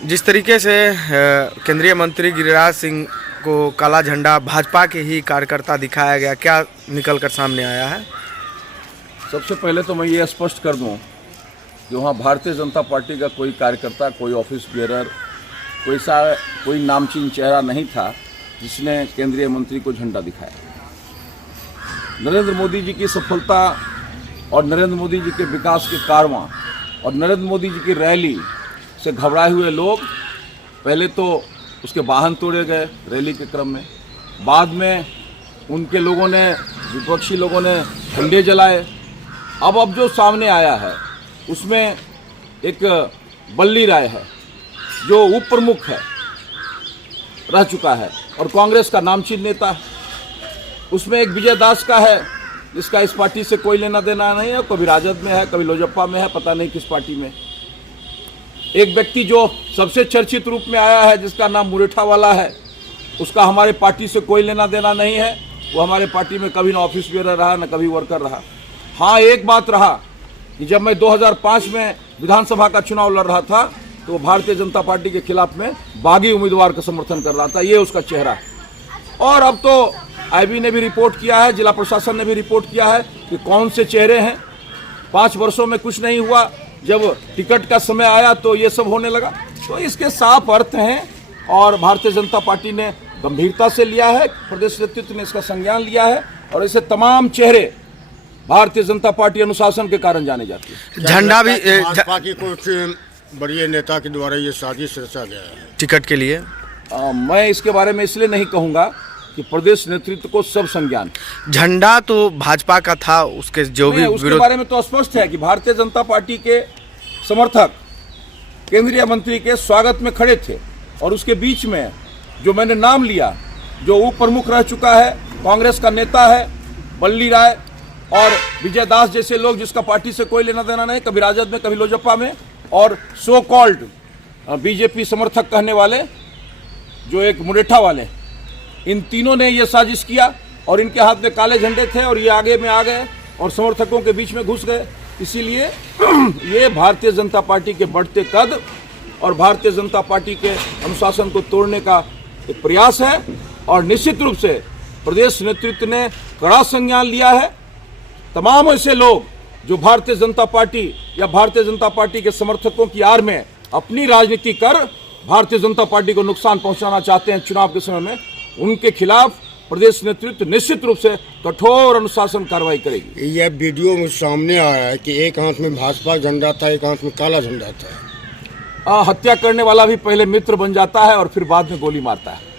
जिस तरीके से केंद्रीय मंत्री गिरिराज सिंह को काला झंडा भाजपा के ही कार्यकर्ता दिखाया गया, क्या निकल कर सामने आया है? सबसे पहले तो मैं ये स्पष्ट कर दूं कि वहाँ भारतीय जनता पार्टी का कोई कार्यकर्ता, कोई ऑफिस बेयरर, कोई नामचीन चेहरा नहीं था जिसने केंद्रीय मंत्री को झंडा दिखाया। नरेंद्र मोदी जी की सफलता और नरेंद्र मोदी जी के विकास के कारवां और नरेंद्र मोदी जी की रैली से घबराए हुए लोग पहले तो उसके वाहन तोड़े गए रैली के क्रम में, बाद में उनके लोगों ने, विपक्षी लोगों ने झंडे जलाए। अब जो सामने आया है उसमें एक बल्ली राय है जो उप प्रमुख है, रह चुका है और कांग्रेस का नामचीन नेता है। उसमें एक विजय दास का है जिसका इस पार्टी से कोई लेना देना नहीं है, कभी राजद में है, कभी लोजपा में है, पता नहीं किस पार्टी में। एक व्यक्ति जो सबसे चर्चित रूप में आया है जिसका नाम मुरेठा वाला है, उसका हमारे पार्टी से कोई लेना देना नहीं है। वो हमारे पार्टी में कभी ना ऑफिस बेयरर रहा, न कभी वर्कर रहा। हाँ, एक बात रहा कि जब मैं 2005 में विधानसभा का चुनाव लड़ रहा था तो भारतीय जनता पार्टी के खिलाफ में बागी उम्मीदवार का समर्थन कर रहा था, ये उसका चेहरा है। और अब तो आईबी ने भी रिपोर्ट किया है, जिला प्रशासन ने भी रिपोर्ट किया है कि कौन से चेहरे हैं। 5 वर्षों में कुछ नहीं हुआ, जब टिकट का समय आया तो ये सब होने लगा। तो इसके साफ अर्थ हैं और भारतीय जनता पार्टी ने गंभीरता से लिया है, प्रदेश नेतृत्व ने इसका संज्ञान लिया है और ऐसे तमाम चेहरे भारतीय जनता पार्टी अनुशासन के कारण जाने जाते हैं। झंडा भी भाजपा की कुछ बड़े नेता के द्वारा ये साजिश रचा गया है टिकट के लिए। मैं इसके बारे में इसलिए नहीं कहूँगा कि प्रदेश नेतृत्व को सब संज्ञान। झंडा तो भाजपा का था, उसके जो भी उसके बारे में तो स्पष्ट है कि भारतीय जनता पार्टी के समर्थक केंद्रीय मंत्री के स्वागत में खड़े थे और उसके बीच में जो मैंने नाम लिया, जो उप प्रमुख रह चुका है, कांग्रेस का नेता है बल्ली राय और विजय दास जैसे लोग जिसका पार्टी से कोई लेना देना नहीं, कभी राजद में, कभी लोजपा में, और सो कॉल्ड बीजेपी समर्थक कहने वाले जो एक मुरेठा वाले, इन तीनों ने ये साजिश किया और इनके हाथ में काले झंडे थे और ये आगे में आ गए और समर्थकों के बीच में घुस गए। इसीलिए ये भारतीय जनता पार्टी के बढ़ते कद और भारतीय जनता पार्टी के अनुशासन को तोड़ने का एक प्रयास है और निश्चित रूप से प्रदेश नेतृत्व ने कड़ा संज्ञान लिया है। तमाम ऐसे लोग जो भारतीय जनता पार्टी या भारतीय जनता पार्टी के समर्थकों की आड़ में अपनी राजनीति कर भारतीय जनता पार्टी को नुकसान पहुंचाना चाहते हैं चुनाव के समय में, उनके खिलाफ प्रदेश नेतृत्व निश्चित रूप से कठोर अनुशासन कार्रवाई करेगी। यह वीडियो में सामने आया है कि एक हाथ में भाजपा झंडा था, एक हाथ में काला झंडा था। हत्या करने वाला भी पहले मित्र बन जाता है और फिर बाद में गोली मारता है।